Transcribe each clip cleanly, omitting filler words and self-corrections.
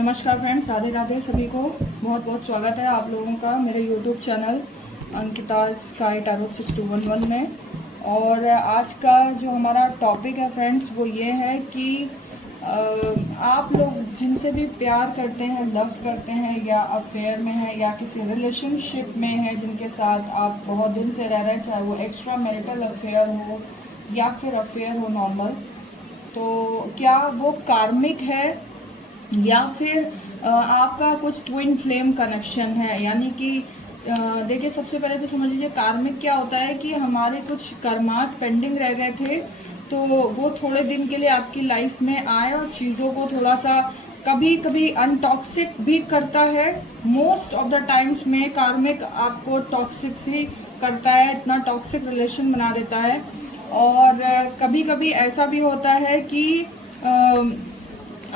नमस्कार फ्रेंड्स, राधे राधे। सभी को बहुत बहुत स्वागत है आप लोगों का मेरे YouTube channel Ankita sky tarot 6211 में। और आज का जो हमारा टॉपिक है फ्रेंड्स वो ये है कि आप लोग जिनसे भी प्यार करते हैं, लव करते हैं या अफेयर में हैं या किसी रिलेशनशिप में हैं जिनके साथ आप बहुत दिन से रह रहे हैं, चाहे वो एक्स्ट्रा मैरिटल अफेयर हो या फिर अफेयर हो नॉर्मल, तो क्या वो कार्मिक है या फिर आपका कुछ ट्विन फ्लेम कनेक्शन है। यानी कि देखिए, सबसे पहले तो समझ लीजिए कार्मिक क्या होता है कि हमारे कुछ कर्मास पेंडिंग रह गए थे, तो वो थोड़े दिन के लिए आपकी लाइफ में आए और चीज़ों को थोड़ा सा कभी कभी अनटॉक्सिक भी करता है। मोस्ट ऑफ द टाइम्स में कार्मिक आपको टॉक्सिक ही करता है, इतना टॉक्सिक रिलेशन बना देता है। और कभी कभी ऐसा भी होता है कि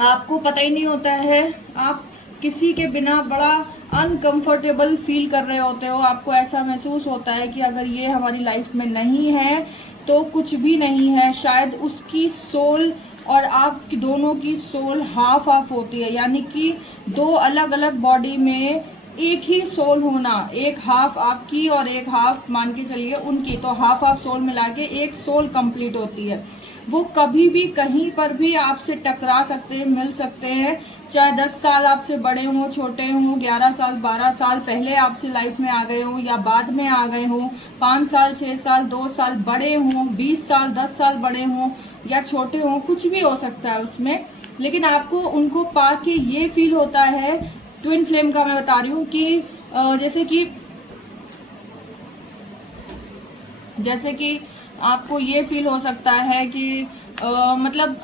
आपको पता ही नहीं होता है, आप किसी के बिना बड़ा अनकंफर्टेबल फील कर रहे होते हो। आपको ऐसा महसूस होता है कि अगर ये हमारी लाइफ में नहीं है तो कुछ भी नहीं है। शायद उसकी सोल और आपकी दोनों की सोल हाफ हाफ होती है, यानी कि दो अलग अलग बॉडी में एक ही सोल होना, एक हाफ आपकी और एक हाफ मान के चलिए उनकी, तो हाफ हाफ सोल मिला के एक सोल कंप्लीट होती है। वो कभी भी कहीं पर भी आपसे टकरा सकते हैं, मिल सकते हैं, चाहे 10 साल आपसे बड़े हों, छोटे हों, 11 साल 12 साल पहले आपसे लाइफ में आ गए हों या बाद में आ गए हों, 5 साल 6 साल 2 साल बड़े हों, 20 साल 10 साल बड़े हों या छोटे हों, कुछ भी हो सकता है उसमें। लेकिन आपको उनको पा के ये फील होता है, ट्विन फ्लेम का मैं बता रही हूँ कि जैसे कि आपको ये फील हो सकता है कि मतलब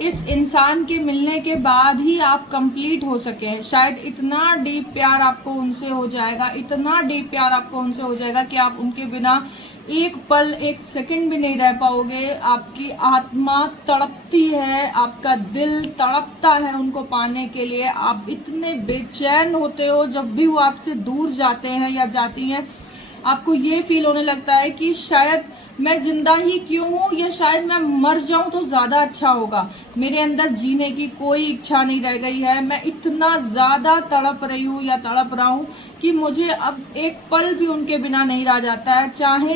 इस इंसान के मिलने के बाद ही आप कंप्लीट हो सके हैं। शायद इतना डीप प्यार आपको उनसे हो जाएगा, इतना डीप प्यार आपको उनसे हो जाएगा कि आप उनके बिना एक पल एक सेकंड भी नहीं रह पाओगे। आपकी आत्मा तड़पती है, आपका दिल तड़पता है उनको पाने के लिए। आप इतने बेचैन होते हो जब भी वो आपसे दूर जाते हैं या जाती हैं। आपको ये फील होने लगता है कि शायद मैं जिंदा ही क्यों हूँ, या शायद मैं मर जाऊं तो ज़्यादा अच्छा होगा। मेरे अंदर जीने की कोई इच्छा नहीं रह गई है। मैं इतना ज़्यादा तड़प रही हूँ या तड़प रहा हूँ कि मुझे अब एक पल भी उनके बिना नहीं रह जाता है। चाहे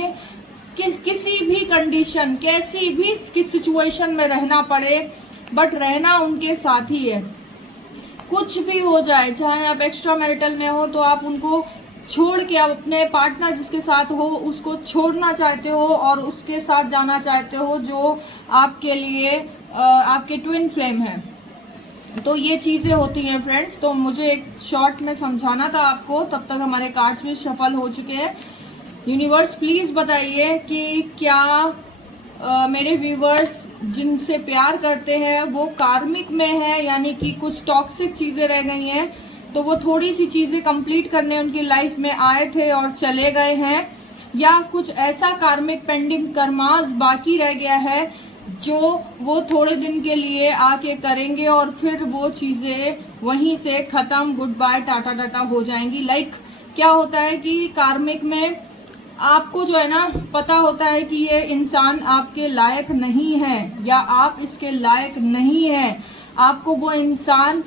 किसी भी कंडीशन, कैसी भी सिचुएशन में रहना पड़े, बट रहना उनके साथ ही है। कुछ भी हो जाए, चाहे आप एक्स्ट्रा मैरिटल में हो तो आप उनको छोड़ के, आप अपने पार्टनर जिसके साथ हो उसको छोड़ना चाहते हो और उसके साथ जाना चाहते हो जो आपके लिए आपके ट्विन फ्लेम है। तो ये चीज़ें होती हैं फ्रेंड्स। तो मुझे एक शॉर्ट में समझाना था आपको, तब तक हमारे कार्ड्स भी सफल हो चुके हैं। यूनिवर्स प्लीज़ बताइए कि क्या मेरे व्यूवर्स जिनसे प्यार करते हैं वो कार्मिक में है, यानी कि कुछ टॉक्सिक चीज़ें रह गई हैं, तो वो थोड़ी सी चीज़ें कंप्लीट करने उनकी लाइफ में आए थे और चले गए हैं, या कुछ ऐसा कार्मिक पेंडिंग कर्मास बाकी रह गया है जो वो थोड़े दिन के लिए आके करेंगे और फिर वो चीज़ें वहीं से ख़त्म, गुड बाय, टाटा टाटा हो जाएंगी। लाइक क्या होता है कि कार्मिक में आपको जो है ना पता होता है कि ये इंसान आपके लायक नहीं है या आप इसके लायक नहीं है। आपको वो इंसान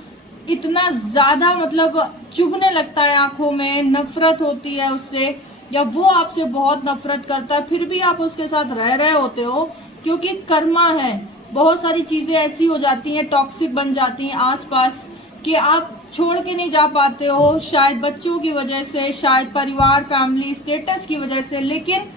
इतना ज़्यादा मतलब चुभने लगता है, आंखों में नफरत होती है उससे, या वो आपसे बहुत नफरत करता है, फिर भी आप उसके साथ रह रहे होते हो क्योंकि कर्मा है। बहुत सारी चीज़ें ऐसी हो जाती हैं, टॉक्सिक बन जाती हैं आसपास कि आप छोड़ के नहीं जा पाते हो, शायद बच्चों की वजह से, शायद परिवार फैमिली स्टेटस की वजह से, लेकिन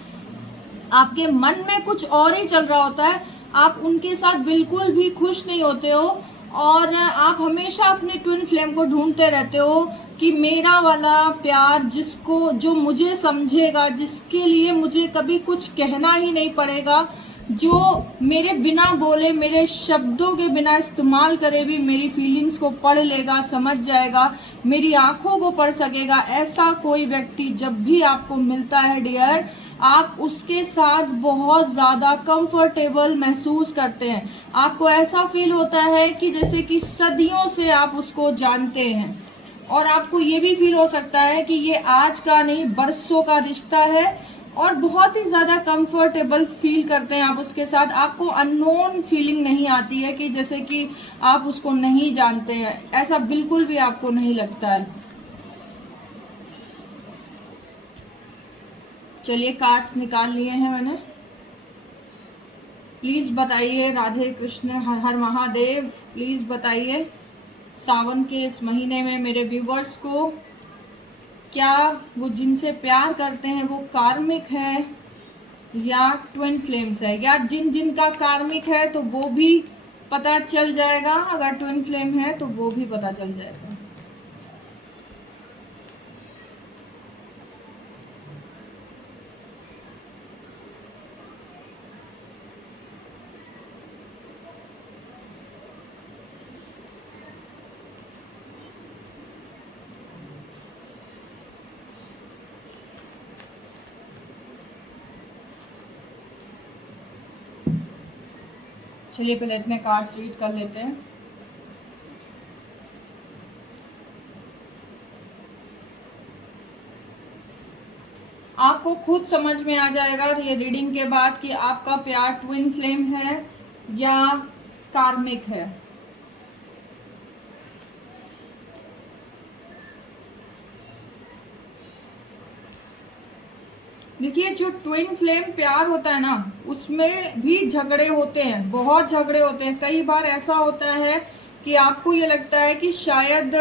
आपके मन में कुछ और ही चल रहा होता है। आप उनके साथ बिल्कुल भी खुश नहीं होते हो और आप हमेशा अपने ट्विन फ्लेम को ढूंढते रहते हो कि मेरा वाला प्यार, जो मुझे समझेगा, जिसके लिए मुझे कभी कुछ कहना ही नहीं पड़ेगा, जो मेरे बिना बोले, मेरे शब्दों के बिना इस्तेमाल करे भी मेरी फीलिंग्स को पढ़ लेगा, समझ जाएगा, मेरी आंखों को पढ़ सकेगा। ऐसा कोई व्यक्ति जब भी आपको मिलता है डियर, आप उसके साथ बहुत ज़्यादा कंफर्टेबल महसूस करते हैं। आपको ऐसा फील होता है कि जैसे कि सदियों से आप उसको जानते हैं। और आपको ये भी फील हो सकता है कि ये आज का नहीं, बरसों का रिश्ता है और बहुत ही ज़्यादा कंफर्टेबल फील करते हैं आप उसके साथ। आपको अननोन फीलिंग नहीं आती है कि जैसे कि आप उसको नहीं जानते हैं, ऐसा बिल्कुल भी आपको नहीं लगता है। चलिए कार्ड्स निकाल लिए हैं मैंने। प्लीज़ बताइए, राधे कृष्ण हर हर महादेव, प्लीज़ बताइए सावन के इस महीने में मेरे व्यूवर्स को क्या वो जिनसे प्यार करते हैं वो कार्मिक है या ट्विन फ्लेम्स है, या जिन जिन का कार्मिक है तो वो भी पता चल जाएगा, अगर ट्विन फ्लेम है तो वो भी पता चल जाएगा। चलिए पहले इतने कार्ड्स रीड कर लेते हैं। आपको खुद समझ में आ जाएगा ये रीडिंग के बाद कि आपका प्यार ट्विन फ्लेम है या कार्मिक है। देखिए जो ट्विन फ्लेम प्यार होता है ना, उसमें भी झगड़े होते हैं, बहुत झगड़े होते हैं। कई बार ऐसा होता है कि आपको ये लगता है कि शायद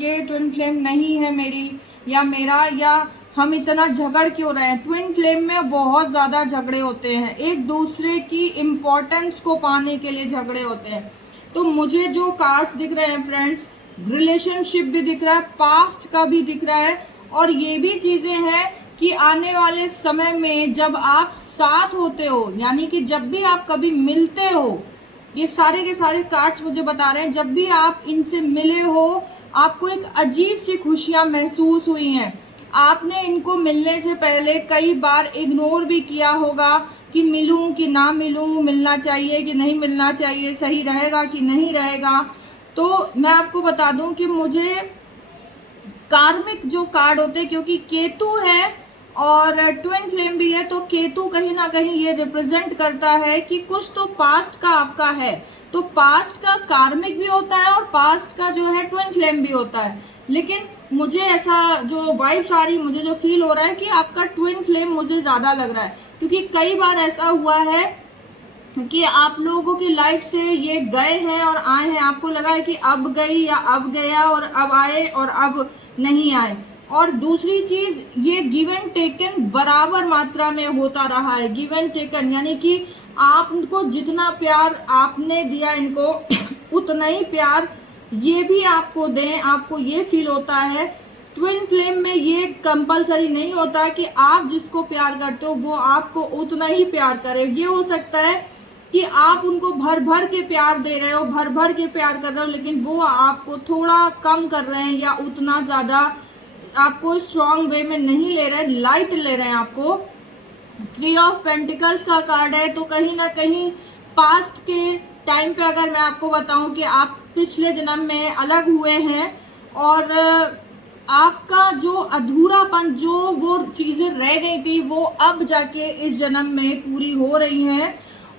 ये ट्विन फ्लेम नहीं है मेरी या मेरा, या हम इतना झगड़ क्यों रहे हैं। ट्विन फ्लेम में बहुत ज़्यादा झगड़े होते हैं, एक दूसरे की इम्पोर्टेंस को पाने के लिए झगड़े होते हैं। तो मुझे जो कार्ड्स दिख रहे हैं फ्रेंड्स, रिलेशनशिप भी दिख रहा है, पास्ट का भी दिख रहा है, और ये भी चीज़ें हैं कि आने वाले समय में जब आप साथ होते हो, यानी कि जब भी आप कभी मिलते हो, ये सारे के सारे कार्ड्स मुझे बता रहे हैं जब भी आप इनसे मिले हो आपको एक अजीब सी खुशियाँ महसूस हुई हैं। आपने इनको मिलने से पहले कई बार इग्नोर भी किया होगा कि मिलूं कि ना मिलूं, मिलना चाहिए कि नहीं मिलना चाहिए, सही रहेगा कि नहीं रहेगा। तो मैं आपको बता दूं कि मुझे कार्मिक जो कार्ड होते हैं, क्योंकि केतु है और ट्विन फ्लेम भी है, तो केतु कहीं ना कहीं ये रिप्रेजेंट करता है कि कुछ तो पास्ट का आपका है। तो पास्ट का कार्मिक भी होता है और पास्ट का जो है ट्विन फ्लेम भी होता है। लेकिन मुझे ऐसा जो वाइब्स आ रही, मुझे जो फील हो रहा है कि आपका ट्विन फ्लेम मुझे ज़्यादा लग रहा है, क्योंकि कई बार ऐसा हुआ है कि आप लोगों की लाइफ से ये गए हैं और आए हैं, आपको लगा है कि अब गई या अब गया, और अब आए और अब नहीं आए। और दूसरी चीज, ये गिव एंड टेकन बराबर मात्रा में होता रहा है। गिव एंड टेकन यानी कि आपको जितना प्यार आपने दिया इनको उतना ही प्यार ये भी आपको दें, आपको ये फील होता है। ट्विन फ्लेम में ये कंपलसरी नहीं होता कि आप जिसको प्यार करते हो वो आपको उतना ही प्यार करे। ये हो सकता है कि आप उनको भर भर के प्यार दे रहे हो, भर भर के प्यार कर रहे हो, लेकिन वो आपको थोड़ा कम कर रहे हैं या उतना ज़्यादा आपको स्ट्रॉन्ग वे में नहीं ले रहे हैं, लाइट ले रहे हैं आपको। 3 ऑफ पेंटिकल्स का कार्ड है, तो कहीं ना कहीं पास्ट के टाइम पे अगर मैं आपको बताऊं कि आप पिछले जन्म में अलग हुए हैं और आपका जो अधूरापन, जो वो चीज़ें रह गई थी, वो अब जाके इस जन्म में पूरी हो रही हैं।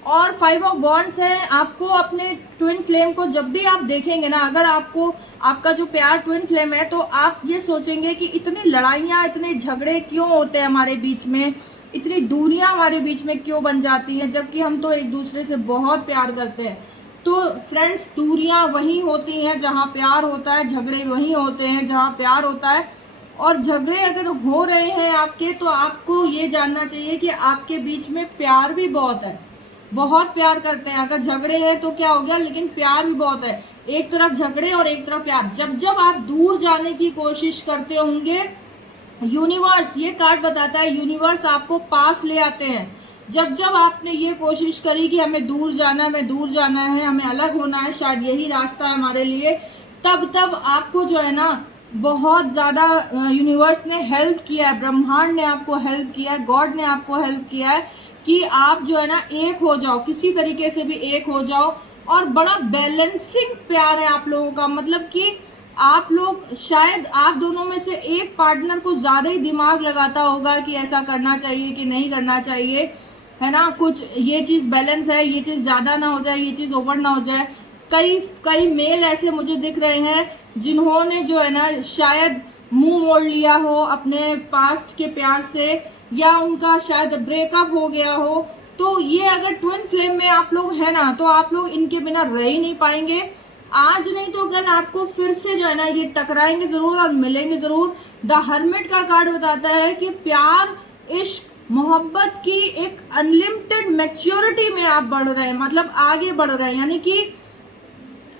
और 5 ऑफ वॉन्ड्स है, आपको अपने ट्विन फ्लेम को जब भी आप देखेंगे ना, अगर आपको आपका जो प्यार ट्विन फ्लेम है, तो आप ये सोचेंगे कि इतनी लड़ाइयाँ, इतने झगड़े क्यों होते हैं हमारे बीच में, इतनी दूरियां हमारे बीच में क्यों बन जाती हैं, जबकि हम तो एक दूसरे से बहुत प्यार करते हैं। तो फ्रेंड्स, दूरियां वहीं होती हैं जहां प्यार होता है, झगड़े वहीं होते हैं जहां प्यार होता है। और झगड़े अगर हो रहे हैं आपके, तो आपको ये जानना चाहिए कि आपके बीच में प्यार भी बहुत है, बहुत प्यार करते हैं। अगर झगड़े हैं तो क्या हो गया, लेकिन प्यार भी बहुत है। एक तरफ झगड़े और एक तरफ प्यार। जब जब आप दूर जाने की कोशिश करते होंगे, यूनिवर्स, ये कार्ड बताता है यूनिवर्स आपको पास ले आते हैं। जब जब आपने ये कोशिश करी कि हमें दूर जाना है, हमें दूर जाना है, हमें अलग होना है, शायद यही रास्ता है हमारे लिए, तब तब आपको जो है ना बहुत ज़्यादा यूनिवर्स ने हेल्प किया है, ब्रह्मांड ने आपको हेल्प किया है, गॉड ने आपको हेल्प किया है कि आप जो है ना एक हो जाओ, किसी तरीके से भी एक हो जाओ। और बड़ा बैलेंसिंग प्यार है आप लोगों का, मतलब कि आप लोग शायद आप दोनों में से एक पार्टनर को ज़्यादा ही दिमाग लगाता होगा कि ऐसा करना चाहिए कि नहीं करना चाहिए, है ना, कुछ ये चीज़ बैलेंस है, ये चीज़ ज़्यादा ना हो जाए, ये चीज़ ओवर ना हो जाए। कई कई मेल ऐसे मुझे दिख रहे हैं जिन्होंने जो है ना शायद मुंह मोड़ लिया हो अपने पास्ट के प्यार से, या उनका शायद ब्रेकअप हो गया हो। तो ये अगर ट्विन फ्लेम में आप लोग हैं ना, तो आप लोग इनके बिना रह ही नहीं पाएंगे। आज नहीं तो कल आपको फिर से जो है ना ये टकराएंगे ज़रूर और मिलेंगे ज़रूर। द हर्मिट का कार्ड बताता है कि प्यार, इश्क, मोहब्बत की एक अनलिमिटेड मैच्योरिटी में आप बढ़ रहे हैं, मतलब आगे बढ़ रहे हैं। यानी कि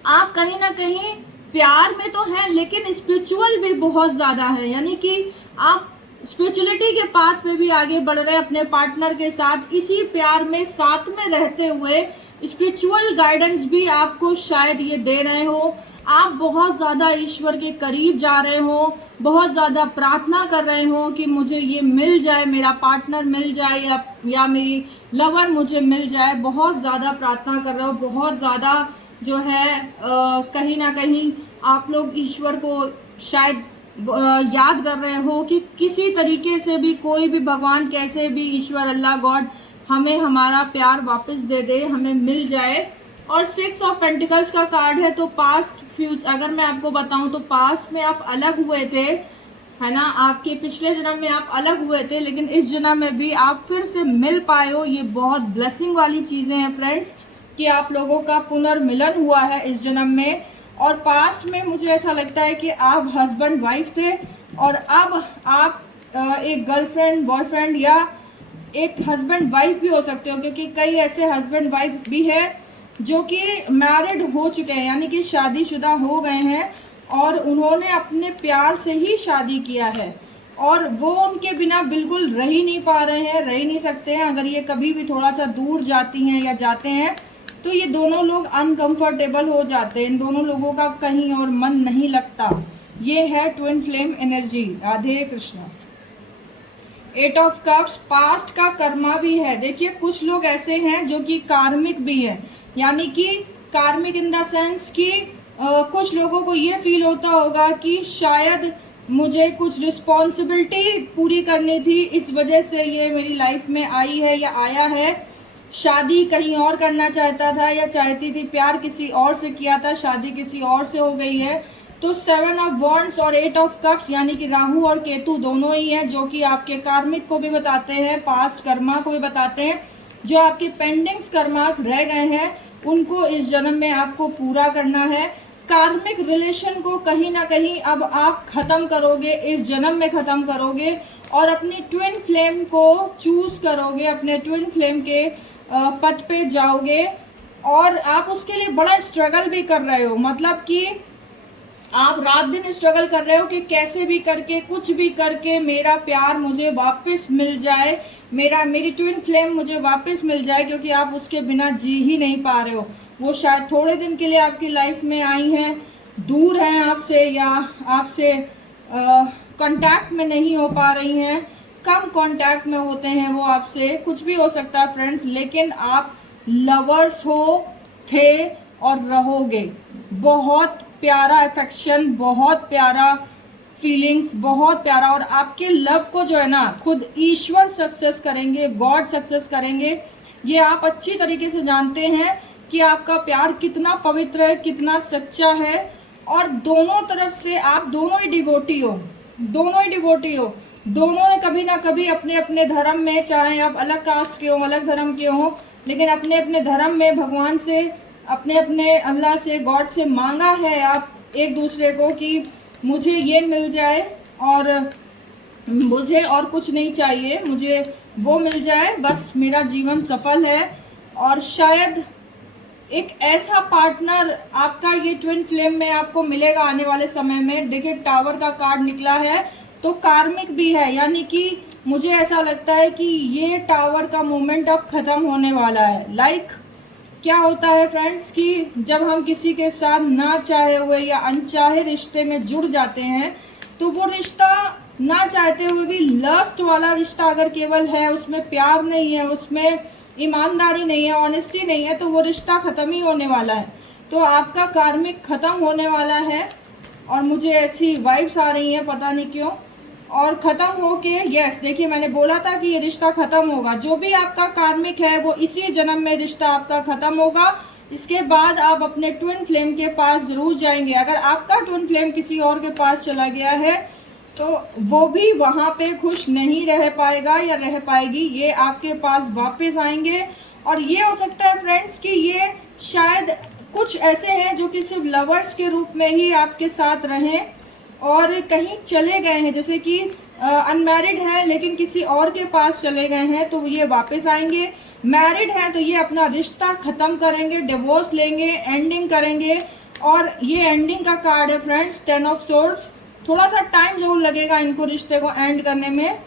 आप कहीं ना कहीं प्यार में तो हैं लेकिन स्पिरिचुअल भी बहुत ज़्यादा है, यानी कि आप स्पिरिचुअलिटी के पाथ पे भी आगे बढ़ रहे हैं अपने पार्टनर के साथ। इसी प्यार में साथ में रहते हुए स्पिरिचुअल गाइडेंस भी आपको शायद ये दे रहे हो। आप बहुत ज़्यादा ईश्वर के करीब जा रहे हो, बहुत ज़्यादा प्रार्थना कर रहे हो कि मुझे ये मिल जाए, मेरा पार्टनर मिल जाए, या मेरी लवर मुझे मिल जाए। बहुत ज़्यादा प्रार्थना कर रहे हो, बहुत ज़्यादा जो है कहीं ना कहीं आप लोग ईश्वर को शायद याद कर रहे हो कि किसी तरीके से भी, कोई भी भगवान कैसे भी, ईश्वर, अल्लाह, गॉड हमें हमारा प्यार वापस दे दे, हमें मिल जाए। और 6 ऑफ पेंटिकल्स का कार्ड है। तो पास्ट फ्यूचर अगर मैं आपको बताऊं तो पास्ट में आप अलग हुए थे, है ना, आपके पिछले जन्म में आप अलग हुए थे, लेकिन इस जन्म में भी आप फिर से मिल पाए हो। ये बहुत ब्लेसिंग वाली चीज़ें हैं फ्रेंड्स कि आप लोगों का पुनर्मिलन हुआ है इस जन्म में। और पास्ट में मुझे ऐसा लगता है कि आप हस्बैंड वाइफ थे और अब आप एक गर्लफ्रेंड बॉयफ्रेंड या एक हस्बैंड वाइफ भी हो सकते हो, क्योंकि कई ऐसे हस्बैंड वाइफ भी है जो कि मैरिड हो चुके हैं, यानी कि शादीशुदा हो गए हैं और उन्होंने अपने प्यार से ही शादी किया है और वो उनके बिना बिल्कुल रह ही नहीं पा रहे हैं, रह ही नहीं सकते हैं। अगर ये कभी भी थोड़ा सा दूर जाती हैं या जाते हैं तो ये दोनों लोग अनकंफर्टेबल हो जाते हैं, इन दोनों लोगों का कहीं और मन नहीं लगता। ये है twin flame energy. Radhe Krishna. 8 of cups past का कर्मा भी है। देखिए कुछ लोग ऐसे हैं जो कि कार्मिक भी हैं, यानी कि कार्मिक इन द सेंस कि कुछ लोगों को ये फील होता होगा कि शायद मुझे कुछ रिस्पॉन्सिबिलिटी पूरी करनी थी, इस वजह से ये मेरी लाइफ में आई है या आया है। शादी कहीं और करना चाहता था या चाहती थी, प्यार किसी और से किया था, शादी किसी और से हो गई है। तो 7 ऑफ वॉन्ड्स और 8 ऑफ कप्स यानी कि राहु और केतु दोनों ही हैं, जो कि आपके कार्मिक को भी बताते हैं, पास्ट कर्मा को भी बताते हैं। जो आपके पेंडिंग्स कर्मास रह गए हैं उनको इस जन्म में आपको पूरा करना है। कार्मिक रिलेशन को कहीं ना कहीं अब आप ख़त्म करोगे, इस जन्म में ख़त्म करोगे और अपनी ट्विन फ्लेम को चूज़ करोगे, अपने ट्विन फ्लेम के पथ पे जाओगे। और आप उसके लिए बड़ा स्ट्रगल भी कर रहे हो, मतलब कि आप रात दिन स्ट्रगल कर रहे हो कि कैसे भी करके, कुछ भी करके मेरा प्यार मुझे वापस मिल जाए, मेरी ट्विन फ्लेम मुझे वापस मिल जाए, क्योंकि आप उसके बिना जी ही नहीं पा रहे हो। वो शायद थोड़े दिन के लिए आपकी लाइफ में आई हैं, दूर हैं आपसे या आपसे कांटेक्ट में नहीं हो पा रही हैं, कम कांटेक्ट में होते हैं वो आपसे, कुछ भी हो सकता है फ्रेंड्स, लेकिन आप लवर्स हो, थे और रहोगे। बहुत प्यारा अफेक्शन, बहुत प्यारा फीलिंग्स, बहुत प्यारा। और आपके लव को जो है ना खुद ईश्वर सक्सेस करेंगे, गॉड सक्सेस करेंगे। ये आप अच्छी तरीके से जानते हैं कि आपका प्यार कितना पवित्र है, कितना सच्चा है। और दोनों तरफ से आप दोनों ही डिवोटी हो, दोनों ही डिवोटी हो। दोनों ने कभी ना कभी अपने अपने धर्म में, चाहे आप अलग कास्ट के हो, अलग धर्म के हो, लेकिन अपने अपने धर्म में भगवान से, अपने अपने अल्लाह से, गॉड से मांगा है आप एक दूसरे को कि मुझे ये मिल जाए और मुझे और कुछ नहीं चाहिए, मुझे वो मिल जाए, बस मेरा जीवन सफल है। और शायद एक ऐसा पार्टनर आपका ये ट्विन फ्लेम में आपको मिलेगा आने वाले समय में। देखिए टावर का कार्ड निकला है, तो कार्मिक भी है, यानी कि मुझे ऐसा लगता है कि ये टावर का मोमेंट अब ख़त्म होने वाला है। लाइक क्या होता है फ्रेंड्स कि जब हम किसी के साथ ना चाहे हुए या अनचाहे रिश्ते में जुड़ जाते हैं, तो वो रिश्ता ना चाहते हुए भी लस्ट वाला रिश्ता अगर केवल है, उसमें प्यार नहीं है, उसमें ईमानदारी नहीं है, ऑनेस्टी नहीं है, तो वो रिश्ता ख़त्म ही होने वाला है। तो आपका कार्मिक ख़त्म होने वाला है और मुझे ऐसी वाइब्स आ रही हैं, पता नहीं क्यों। और ख़त्म हो के, यस देखिए मैंने बोला था कि ये रिश्ता ख़त्म होगा। जो भी आपका कार्मिक है वो इसी जन्म में रिश्ता आपका ख़त्म होगा। इसके बाद आप अपने ट्विन फ्लेम के पास ज़रूर जाएंगे। अगर आपका ट्विन फ्लेम किसी और के पास चला गया है तो वो भी वहाँ पे खुश नहीं रह पाएगा या रह पाएगी, ये आपके पास वापस आएंगे। और ये हो सकता है फ्रेंड्स कि ये शायद कुछ ऐसे हैं जो कि सिर्फ लवर्स के रूप में ही आपके साथ रहें और कहीं चले गए हैं, जैसे कि अनमैरिड है लेकिन किसी और के पास चले गए हैं तो ये वापस आएंगे। मैरिड है तो ये अपना रिश्ता ख़त्म करेंगे, डिवोर्स लेंगे, एंडिंग करेंगे। और ये एंडिंग का कार्ड है फ्रेंड्स, 10 ऑफ सोर्ड्स। थोड़ा सा टाइम ज़रूर लगेगा इनको रिश्ते को एंड करने में,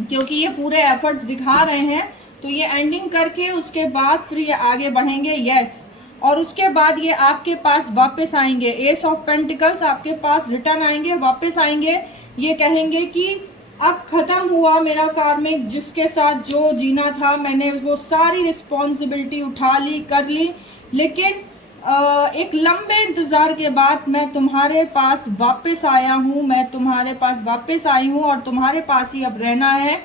क्योंकि ये पूरे एफर्ट्स दिखा रहे हैं। तो ये एंडिंग करके उसके बाद फिर ये आगे बढ़ेंगे, यस। और उसके बाद ये आपके पास वापस आएंगे। एस ऑफ पेंटिकल्स आपके पास रिटर्न आएंगे, वापस आएंगे। ये कहेंगे कि अब ख़त्म हुआ मेरा कार्मिक, जिसके साथ जो जीना था मैंने वो सारी रिस्पॉन्सिबिलिटी उठा ली, कर ली। लेकिन एक लंबे इंतज़ार के बाद मैं तुम्हारे पास वापस आया हूँ, मैं तुम्हारे पास वापस आई हूँ और तुम्हारे पास ही अब रहना है।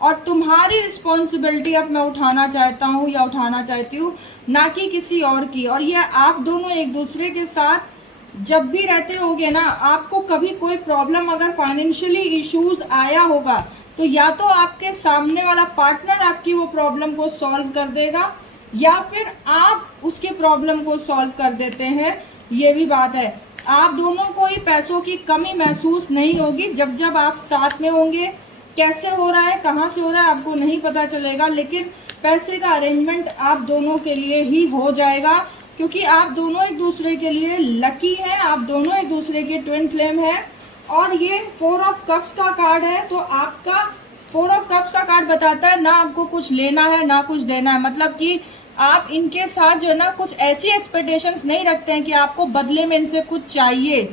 और तुम्हारी रिस्पॉन्सिबिलिटी अब मैं उठाना चाहता हूँ या उठाना चाहती हूँ, ना कि किसी और की। और ये आप दोनों एक दूसरे के साथ जब भी रहते होगे ना, आपको कभी कोई प्रॉब्लम अगर फाइनेंशियली इश्यूज आया होगा तो या तो आपके सामने वाला पार्टनर आपकी वो प्रॉब्लम को सॉल्व कर देगा या फिर आप उसकी प्रॉब्लम को सॉल्व कर देते हैं। ये भी बात है, आप दोनों को ही पैसों की कमी महसूस नहीं होगी जब जब आप साथ में होंगे। कैसे हो रहा है, कहाँ से हो रहा है आपको नहीं पता चलेगा, लेकिन पैसे का अरेंजमेंट आप दोनों के लिए ही हो जाएगा, क्योंकि आप दोनों एक दूसरे के लिए लकी हैं, आप दोनों एक दूसरे के ट्विन फ्लेम हैं। और ये 4 ऑफ कप्स का कार्ड है, तो आपका 4 ऑफ कप्स का कार्ड बताता है ना आपको कुछ लेना है ना कुछ देना है। मतलब कि आप इनके साथ जो है ना कुछ ऐसी एक्सपेक्टेशंस नहीं रखते हैं कि आपको बदले में इनसे कुछ चाहिए।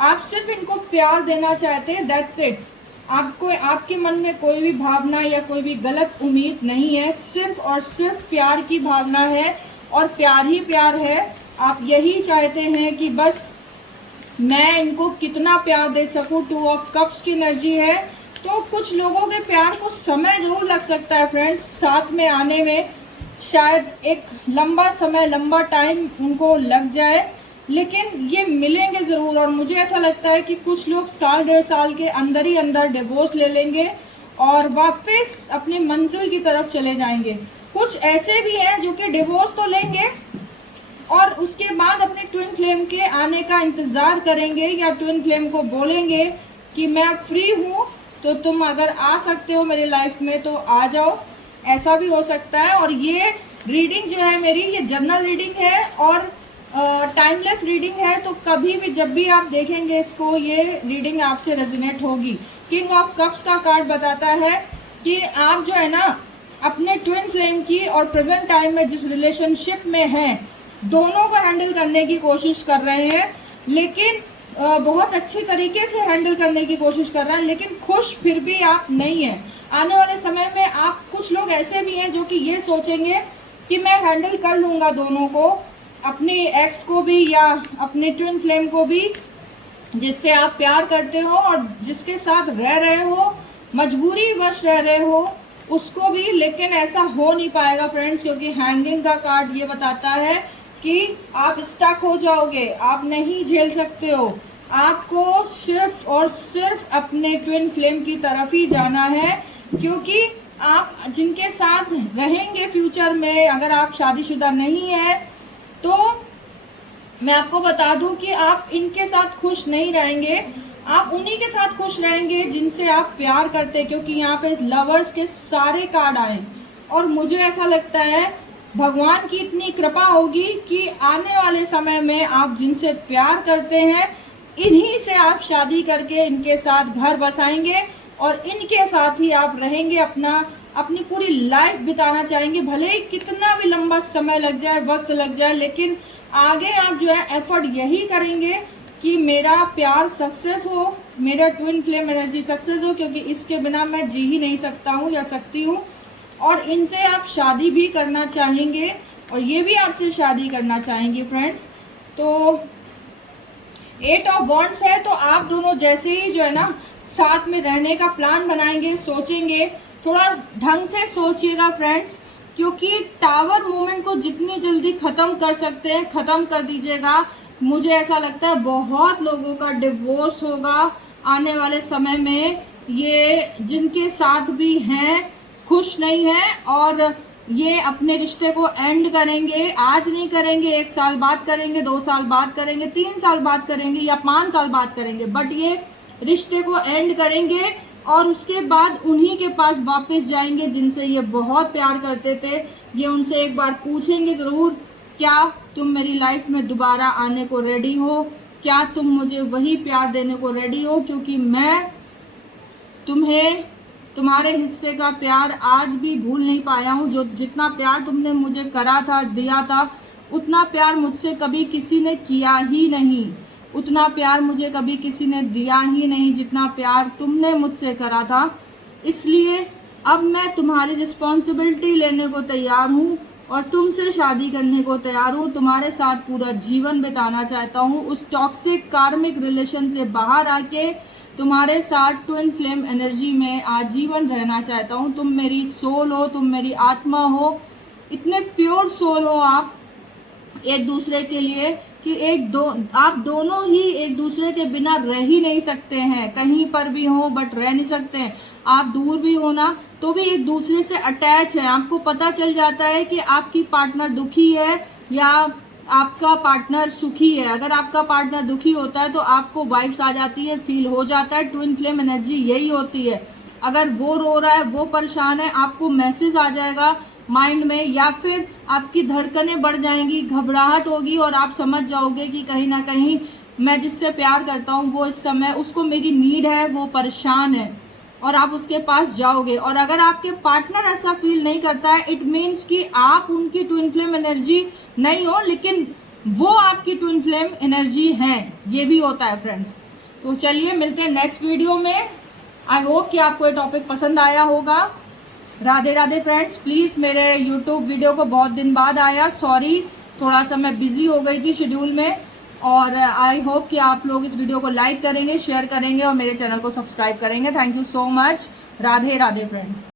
आप सिर्फ इनको प्यार देना चाहते हैं, दैट्स इट। आपको आपके मन में कोई भी भावना या कोई भी गलत उम्मीद नहीं है, सिर्फ और सिर्फ प्यार की भावना है और प्यार ही प्यार है। आप यही चाहते हैं कि बस मैं इनको कितना प्यार दे सकूं। 2 ऑफ कप्स की एनर्जी है, तो कुछ लोगों के प्यार को समय ज़रूर लग सकता है फ्रेंड्स साथ में आने में, शायद एक लंबा समय लंबा टाइम उनको लग जाए, लेकिन ये मिलेंगे ज़रूर। और मुझे ऐसा लगता है कि कुछ लोग 1.5 साल के अंदर ही अंदर डिवोर्स ले लेंगे और वापस अपनी मंजिल की तरफ चले जाएंगे। कुछ ऐसे भी हैं जो कि डिवोर्स तो लेंगे और उसके बाद अपने ट्विन फ्लेम के आने का इंतज़ार करेंगे या ट्विन फ्लेम को बोलेंगे कि मैं अब फ्री हूँ, तो तुम अगर आ सकते हो मेरी लाइफ में तो आ जाओ। ऐसा भी हो सकता है। और ये रीडिंग जो है मेरी, ये जनरल रीडिंग है और टाइमलेस रीडिंग है, तो कभी भी जब भी आप देखेंगे इसको, ये रीडिंग आपसे रेजोनेट होगी। किंग ऑफ कप्स का कार्ड बताता है कि आप जो है ना अपने ट्विन फ्लेम की और प्रेजेंट टाइम में जिस रिलेशनशिप में हैं, दोनों को हैंडल करने की कोशिश कर रहे हैं, लेकिन बहुत अच्छे तरीके से हैंडल करने की कोशिश कर रहे हैं, लेकिन खुश फिर भी आप नहीं हैं। आने वाले समय में आप, कुछ लोग ऐसे भी हैं जो कि ये सोचेंगे कि मैं हैंडल कर लूँगा दोनों को, अपनी एक्स को भी या अपने ट्विन फ्लेम को भी, जिससे आप प्यार करते हो और जिसके साथ रह रहे हो, मजबूरी वश रह रहे हो, उसको भी। लेकिन ऐसा हो नहीं पाएगा फ्रेंड्स, क्योंकि हैंगिंग का कार्ड ये बताता है कि आप स्टक हो जाओगे, आप नहीं झेल सकते हो। आपको सिर्फ और सिर्फ अपने ट्विन फ्लेम की तरफ ही जाना है, क्योंकि आप जिनके साथ रहेंगे फ्यूचर में, अगर आप शादीशुदा नहीं है तो मैं आपको बता दूं कि आप इनके साथ खुश नहीं रहेंगे, आप उन्हीं के साथ खुश रहेंगे जिनसे आप प्यार करते हैं। क्योंकि यहाँ पे लवर्स के सारे कार्ड आए और मुझे ऐसा लगता है भगवान की इतनी कृपा होगी कि आने वाले समय में आप जिनसे प्यार करते हैं इन्हीं से आप शादी करके इनके साथ घर बसाएंगे और इनके साथ ही आप रहेंगे, अपनी पूरी लाइफ बिताना चाहेंगे। भले ही कितना भी लंबा समय लग जाए, वक्त लग जाए, लेकिन आगे आप जो है एफर्ट यही करेंगे कि मेरा प्यार सक्सेस हो, मेरा ट्विन फ्लेम एनर्जी सक्सेस हो, क्योंकि इसके बिना मैं जी ही नहीं सकता हूँ या सकती हूँ। और इनसे आप शादी भी करना चाहेंगे और ये भी आपसे शादी करना चाहेंगे फ्रेंड्स। तो 8 ऑफ वॉन्ड्स है, तो आप दोनों जैसे ही जो है ना साथ में रहने का प्लान बनाएंगे, सोचेंगे, थोड़ा ढंग से सोचिएगा फ्रेंड्स, क्योंकि टावर मूवमेंट को जितनी जल्दी ख़त्म कर सकते हैं ख़त्म कर दीजिएगा। मुझे ऐसा लगता है बहुत लोगों का डिवोर्स होगा आने वाले समय में। ये जिनके साथ भी हैं खुश नहीं हैं और ये अपने रिश्ते को एंड करेंगे। आज नहीं करेंगे, 1 साल बाद करेंगे, 2 साल बाद करेंगे, 3 साल बाद करेंगे या 5 साल बाद करेंगे, बट ये रिश्ते को एंड करेंगे और उसके बाद उन्हीं के पास वापस जाएंगे जिनसे ये बहुत प्यार करते थे। ये उनसे एक बार पूछेंगे ज़रूर, क्या तुम मेरी लाइफ में दोबारा आने को रेडी हो? क्या तुम मुझे वही प्यार देने को रेडी हो? क्योंकि मैं तुम्हें तुम्हारे हिस्से का प्यार आज भी भूल नहीं पाया हूँ। जो जितना प्यार तुमने मुझे करा था, दिया था, उतना प्यार मुझसे कभी किसी ने किया ही नहीं। उतना प्यार मुझे कभी किसी ने दिया ही नहीं जितना प्यार तुमने मुझसे करा था। इसलिए अब मैं तुम्हारी रिस्पॉन्सिबिलिटी लेने को तैयार हूँ और तुमसे शादी करने को तैयार हूँ। तुम्हारे साथ पूरा जीवन बिताना चाहता हूँ। उस टॉक्सिक कार्मिक रिलेशन से बाहर आके तुम्हारे साथ ट्विन फ्लेम एनर्जी में आजीवन रहना चाहता हूँ। तुम मेरी सोल हो, तुम मेरी आत्मा हो, इतने प्योर सोल हो आप एक दूसरे के लिए कि आप दोनों ही एक दूसरे के बिना रह ही नहीं सकते हैं। कहीं पर भी हो बट रह नहीं सकते हैं। आप दूर भी हो ना तो भी एक दूसरे से अटैच है। आपको पता चल जाता है कि आपकी पार्टनर दुखी है या आपका पार्टनर सुखी है। अगर आपका पार्टनर दुखी होता है तो आपको वाइब्स आ जाती है, फील हो जाता है। ट्विन फ्लेम एनर्जी यही होती है। अगर वो रो रहा है, वो परेशान है, आपको मैसेज आ जाएगा माइंड में, या फिर आपकी धड़कनें बढ़ जाएंगी, घबराहट होगी और आप समझ जाओगे कि कहीं ना कहीं मैं जिससे प्यार करता हूँ वो इस समय उसको मेरी नीड है, वो परेशान है, और आप उसके पास जाओगे। और अगर आपके पार्टनर ऐसा फील नहीं करता है, इट मीन्स कि आप उनकी ट्विन फ्लेम एनर्जी नहीं हो, लेकिन वो आपकी ट्विन फ्लेम एनर्जी है। ये भी होता है फ्रेंड्स। तो चलिए मिलते हैं नेक्स्ट वीडियो में। आई होप कि आपको ये टॉपिक पसंद आया होगा। राधे राधे फ्रेंड्स। प्लीज़ मेरे यूट्यूब वीडियो को बहुत दिन बाद आया, सॉरी, थोड़ा सा मैं बिज़ी हो गई थी शेड्यूल में। और आई होप कि आप लोग इस वीडियो को लाइक करेंगे, शेयर करेंगे और मेरे चैनल को सब्सक्राइब करेंगे। Thank you so much. Radhe Radhe friends.